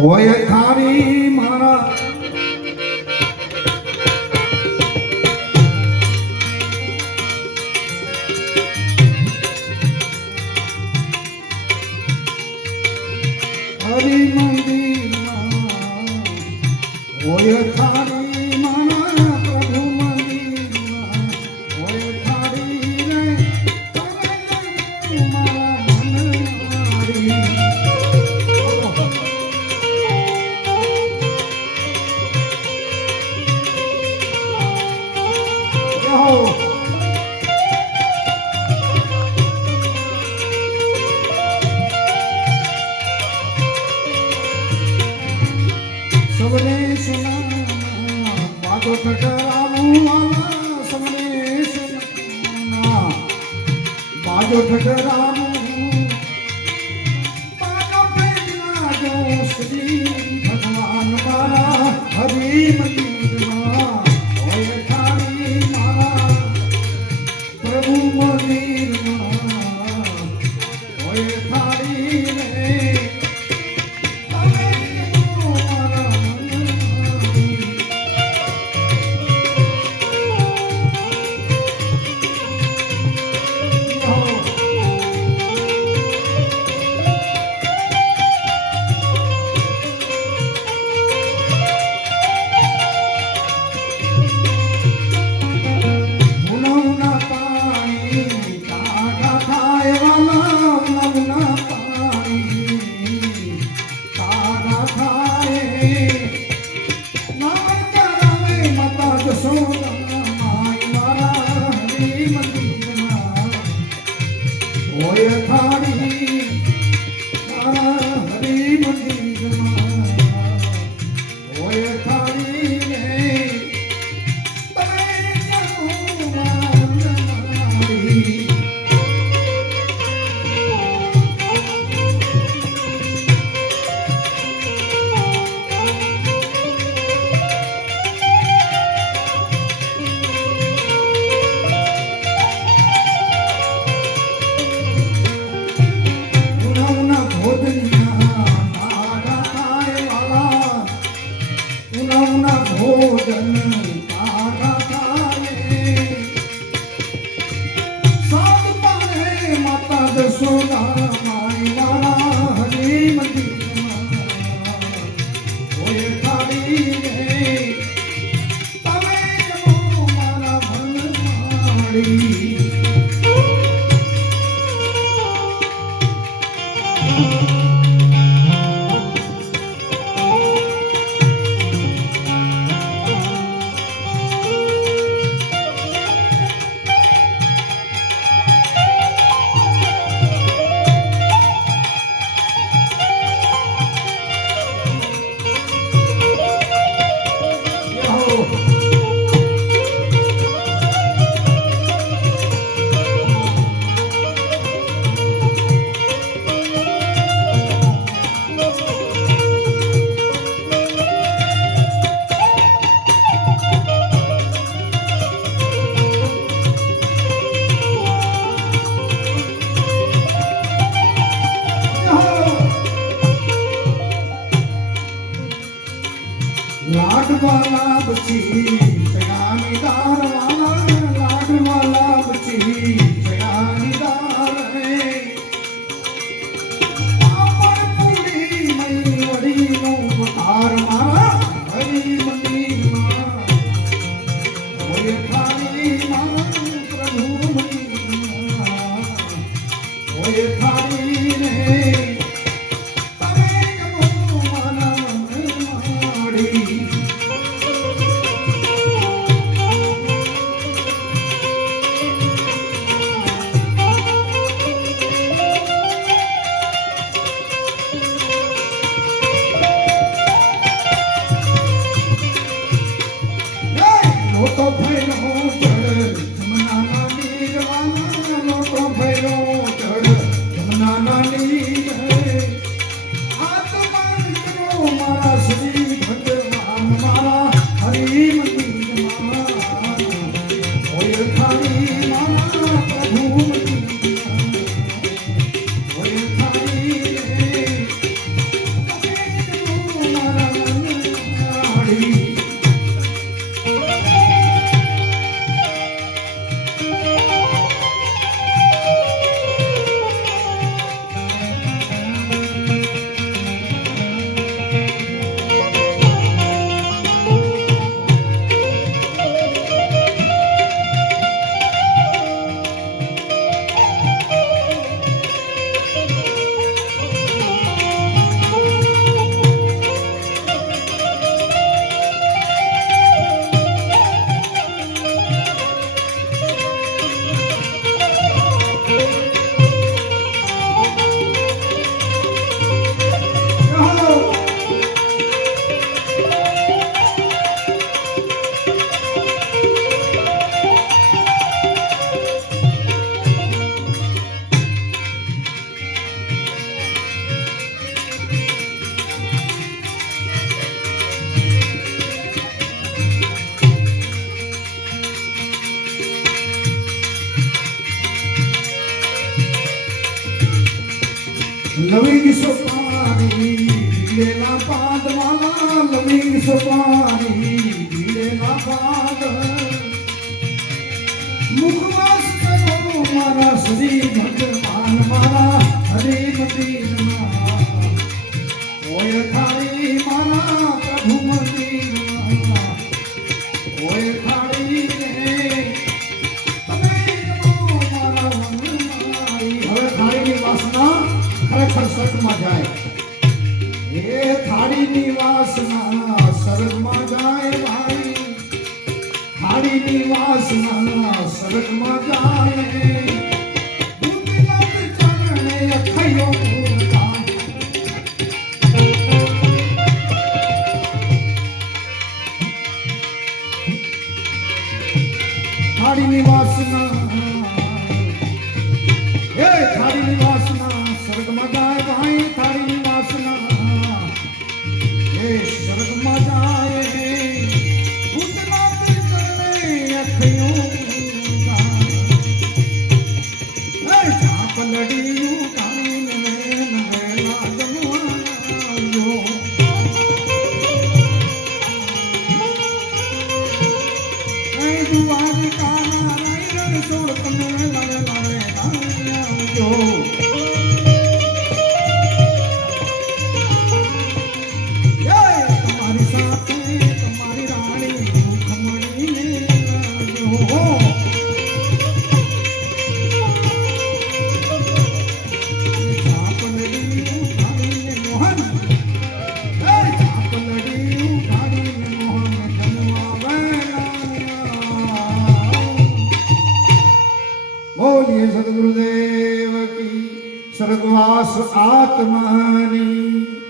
હોય થારી મારા હરી મંદિરમાં હોય થારી મારા પ્રભુ મંદિરમાં હોય થારી રે મારા મન મારી सबने सुना बाजो ठठरानु वाला सबने सुना बाजो ठठरानु बाजो ठठरा जो श्री भगवान मारा हरि मंदिरमा होय थारी मारा प्रभु मंदिरमा होय थारी रे હોય થારી મારા હરી મંદિરમાં હોય થારી રે તમે જાઓ મારી ભોજન તારા થાય સાત પાને માતા દશોદા માઈ મારા હરી મંદિરમાં હોય થારી રે તમે જમો મારા મન માડી લાડવાલા બચી સગાની દાર વાલા લાડવાલા બચી સગાની દાર રે પાપડ પૂરી મઈ વડી નો વતાર મારા હરી મંદિરમાં હોય થારી મારા પ્રભુ મંદિરમાં હોય થારી રે તો ભૈરો ચડ જમના નીર વાલા તો ભૈરો ચડ જમના નીર આત્મા કરો મારા શ્રી ભગવાન મારા હરિ મંદિરમાં હોય થારી મારા પ્રભુ મંદિરમાં હોય થારી રે લવિંગ સોપારી ભીડેલા પાદવાલા લવિંગ સોપારી ભીડેલા પાદ મુખવાસ કરો મારા શ્રી ભગવાન મારા હરે મંદિરમાં ઓય થાળી મારા પ્રભુ મંદિરમાં ઓય થાળી રે તમે જમો મારા વનમાં. હવે થાળીની વાસના ખરેખર સ્વર્ગમાં જાય. એ થાળીની વાસના સ્વર્ગમાં જાય ભાઈ. થાળીની વાસના સ્વર્ગમાં જાય. ભૂતનાથ ચરણે અખયો પૂરતા. થાળીની વાસના એ થાળીની વાસના સ્વર્ગમાં જાય ભાઈ. થાળીની વાસના એ સ્વર્ગમાં જાય. ભૂતનાથ ચરણે અખયો ચાપલડીયું કાઢીને નવેલા જમવાયો. દ્વારિકાના રાયણ સોળ તમે લાવે લાવે આવજો. તમારી સાથે તમારી રાણી ખમણીને લાવજો. ચાપલડીયું કાઢીને મોહન ચાપલડીયું કાઢીને મોહન જમવા બોલીએ સદગુરુદેવ કી. સ્વર્ગવાસ આત્માની